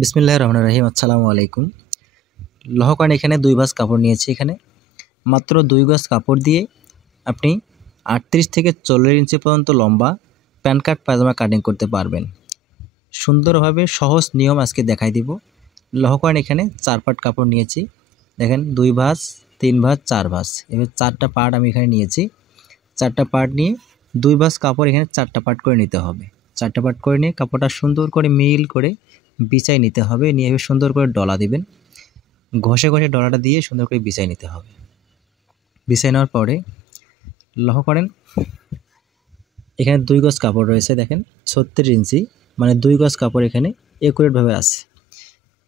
বিসমিল্লাহির রহমানির রহিম। আসসালামু আলাইকুম। লহকয়েন এখানে 2 গজ কাপড় নিয়েছি। এখানে মাত্র 2 গজ কাপড় দিয়ে আপনি 38 থেকে 40 ইঞ্চি পর্যন্ত লম্বা প্যান্ট কাট পায়জামা কাটিং করতে পারবেন। সুন্দরভাবে সহজ নিয়ম আজকে দেখাই দিব। লহকয়েন এখানে 4 পাট কাপড় নিয়েছি। দেখেন 2 ভাঁজ, 3 ভাঁজ, 4 ভাঁজ। এবার 4টা পার্ট আমি এখানে নিয়েছি। 4টা পার্ট নিয়ে 2 ভাঁজ কাপড় এখানে 4টা পার্ট করে নিতে হবে। 4টা পার্ট করে নিয়ে কাপড়টা সুন্দর করে মিল করে বিছাই নিতে হবে। নিয়ে সুন্দর করে ডলা দিবেন। ঘষে ঘষে ডলাটা দিয়ে সুন্দর করে বিছাই নিতে হবে। বিছাই নেওয়ার পরে লহকয়েন এখানে 2 গজ কাপড় রয়েছে। দেখেন 36 ইঞ্চি, মানে 2 গজ কাপড় এখানে একুরেটভাবে আছে।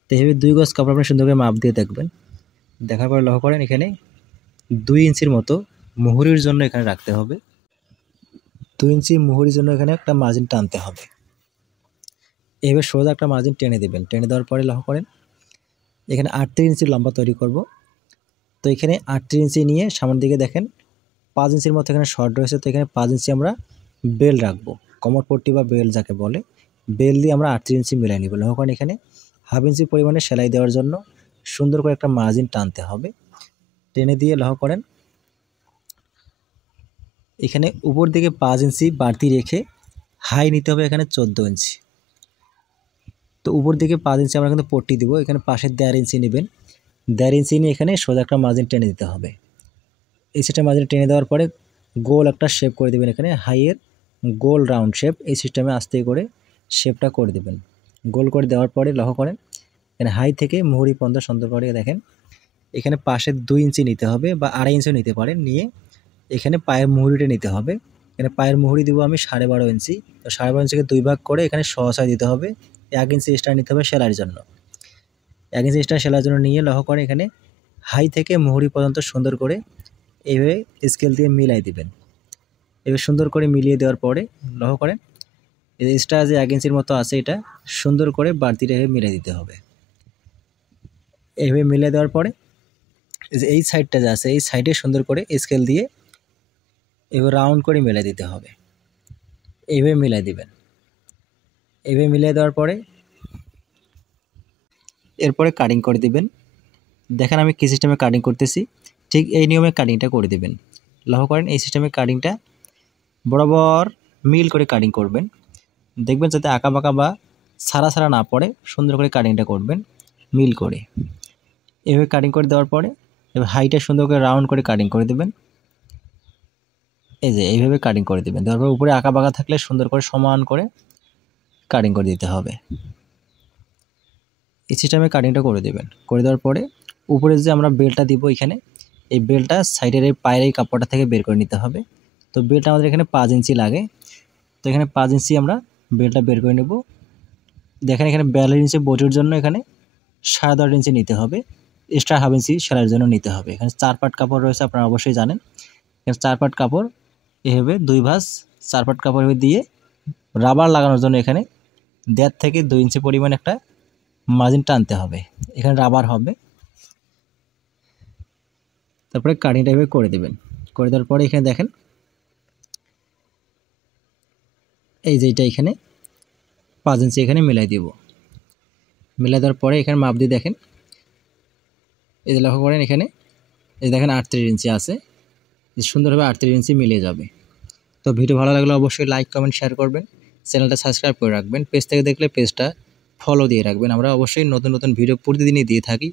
তো এইভাবে 2 গজ কাপড় আপনি সুন্দর করে মাপ দিয়ে দেখবেন। দেখার পরে লহকয়েন এখানে 2 ইঞ্চির মতো মুহুরির জন্য এখানে রাখতে হবে। 2 ইঞ্চি মুহুরির জন্য এখানে একটা মার্জিন টানতে হবে। এইভাবে সোজা একটা মার্জিন টেনে দেবেন। টেনে দেওয়ার পরে লহকয়েন এখানে 38 ইঞ্চি লম্বা তৈরি করব। তো এখানে 38 ইঞ্চি নিয়ে সামনের দিকে দেখেন 5 ইঞ্চির মতো এখানে শর্ট রয়েছে। তো এখানে 5 ইঞ্চি আমরা বেল রাখবো, কোমর পট্টি বা বেল যাকে বলে। বেল দিয়ে আমরা 38 ইঞ্চি মিলাই নিব। লহকয়েন এখানে হাফ ইঞ্চি পরিমাণে সেলাই দেওয়ার জন্য সুন্দর করে একটা মার্জিন টানতে হবে। টেনে দিয়ে লহকয়েন এখানে উপর দিকে 5 ইঞ্চি বাড়তি রেখে হাই নিতে হবে এখানে 14 ইঞ্চি। তো উপর দিকে 5 ইঞ্চি আমরা কিন্তু পট্টি দিব। এখানে পাশে 1.5 ইঞ্চি নেবেন। 1.5 ইঞ্চি নিয়ে এখানে সোজা একটা মার্জিন টেনে দিতে হবে। এই সেটা মার্জিন টেনে দেওয়ার পরে গোল একটা শেপ করে দেবেন। এখানে হাইয়ের গোল রাউন্ড শেপ এই সিস্টেমে আস্তে করে শেপটা করে দেবেন। গোল করে দেওয়ার পরে লহকয়েন এখানে হাই থেকে মুহুরি পর্যন্ত সুন্দর করে দেখেন এখানে পাশে 2 ইঞ্চি নিতে হবে বা 2.5 ইঞ্চিও নিতে পারেন। নিয়ে এখানে পায়ের মুহুরিটা নিতে হবে। এখানে পায়ের মুহুরি দিব আমি 12.5 ইঞ্চি। তো 12.5 ইঞ্চিকে 2 ভাগ করে এখানে সহসায় দিতে হবে। 1 ইঞ্চি এক্সট্রা নিতে হবে সেলাইয়ের জন্য। 1 ইঞ্চি এক্সট্রা সেলাইয়ের জন্য নিয়ে লহকয়েন এখানে হাই থেকে মুহুরি পর্যন্ত সুন্দর করে এইভাবে স্কেল দিয়ে মিলাই দিবেন। এবার সুন্দর করে মিলিয়ে দেওয়ার পরে লহকয়েন এক্সট্রা যে 1 ইঞ্চির মতো আছে এটা সুন্দর করে বাড়তি রেখে মিলাই দিতে হবে। এইভাবে মিলিয়ে দেওয়ার পরে এই সাইডটা যে আছে এই সাইডে সুন্দর করে স্কেল দিয়ে এবার রাউন্ড করে মিলাই দিতে হবে। এইভাবে মিলাই দিবেন। এইভাবে মিলিয়ে দেওয়ার পরে এরপরে কাটিং করে দিবেন। দেখেন আমি কি সিস্টেমে কাটিং করতেছি, ঠিক এই নিয়মে কাটিংটা করে দেবেন। লহকয়েন এই সিস্টেমে কাটিংটা বরাবর মিল করে কাটিং করবেন। দেখবেন যাতে আঁকা বাঁকা বা ছাড়া ছাড়া না পড়ে, সুন্দর করে কাটিংটা করবেন মিল করে। এভাবে কাটিং করে দেওয়ার পরে এবার হাইটা সুন্দর করে রাউন্ড করে কাটিং করে দেবেন। এই যে এইভাবে কাটিং করে দেবেন। দেওয়ার পর উপরে আঁকা বাঁকা থাকলে সুন্দর করে সমান করে কাটিং করে দিতে হবে। এই সিস্টেমে কাটিংটা করে দেবেন। করে দেওয়ার পরে উপরে যে আমরা বেল্টটা দিব এখানে এই বেল্টটা সাইডের এই পায়ের এই কাপড়টা থেকে বের করে নিতে হবে। তো বেল্টটা আমাদের এখানে 5 ইঞ্চি লাগে। তো এখানে 5 ইঞ্চি আমরা বেল্টটা বের করে নেব। দেখেন এখানে 42 ইঞ্চি বডির জন্য এখানে 10.5 ইঞ্চি নিতে হবে। এক্সট্রা হাফ ইঞ্চি সেলাইয়ের জন্য নিতে হবে। এখানে 4 পাট কাপড় রয়েছে, আপনারা অবশ্যই জানেন। এখানে 4 পাট কাপড় এভাবে 2 ভাঁজ 4 পাট কাপড় দিয়ে রাবার লাগানোর জন্য এখানে 1.5 থেকে 2 ইঞ্চি পরিমাণ একটা মার্জিন টানতে হবে। এখানে রাবার হবে। তারপরে কাটিংটা এভাবে করে দেবেন। করে দেওয়ার পরে এখানে দেখেন এই যে এটা এখানে 5 ইঞ্চি এখানে মিলাই দিব। মিলাই দেওয়ার পরে এখানে মাপ দিয়ে দেখেন এই যে লক্ষ্য করেন এখানে এই দেখেন 38 ইঞ্চি আছে। সুন্দরভাবে 38 ইঞ্চি মিলিয়ে যাবে। তো ভিডিও ভালো লাগলে অবশ্যই লাইক কমেন্ট শেয়ার করবেন। চ্যানেলটা সাবস্ক্রাইব করে রাখবেন। পেজ থেকে দেখলে পেজটা ফলো দিয়ে রাখবেন। আমরা অবশ্যই নতুন নতুন ভিডিও প্রতিদিনই দিয়ে থাকি।